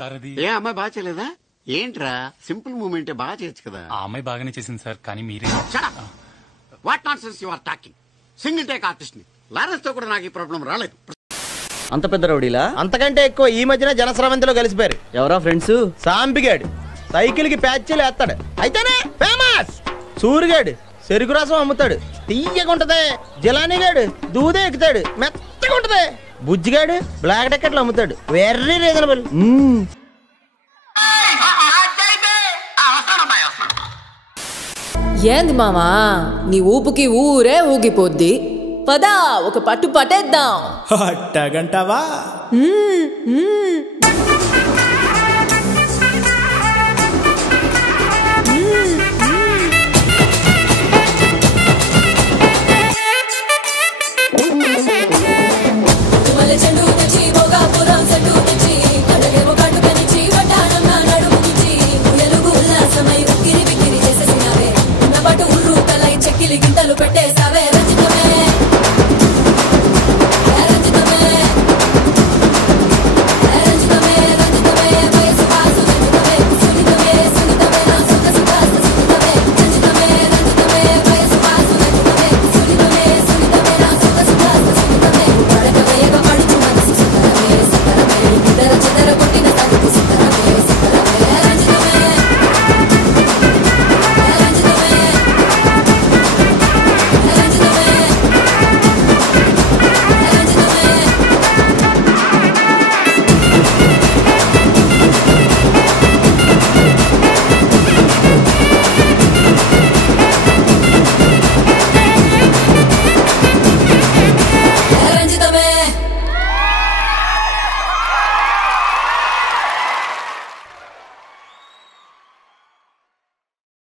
Sir అది ఏ అమ్మాయి బాగా చేయలేదా? ఏంట్రా సింపుల్ మూమెంటే బాగా చేయొచ్చు కదా. ఆ అమ్మాయి బాగానే చేసింది సార్, కానీ మీరే. What not sense you are talking. Single take artist ని లారెన్స్ తో కూడా నాకు ఈ ప్రాబ్లం రాలేదు. అంత పెద్ద రౌడీలా? అంతకంటే ఎక్కువ ఈ మధ్యన జనస్రవంతిలో కలిసిపోయారు. ఎవరా ఫ్రెండ్స్? సాంపిగాడు సైకిల్ కి ప్యాచ్లు వేస్తాడు, అయితేనే ఫేమస్. సూరిగాడు చెరుకు రసం అమ్ముతాడు, తీయగుంటది. జిలానీగాడు దూదే ఎక్కుతాడు, మెత్తగా ఉంటది. బుజ్జిగాడు బ్లాక్ టికెట్లు అమ్ముతాడు, వెరీ రీజనబుల్. ఏంది మామా నీ ఊపుకి ఊరే ఊగిపోద్ది. పదా ఒక పట్టు పట్టేద్దాం. అట్టగంటావా?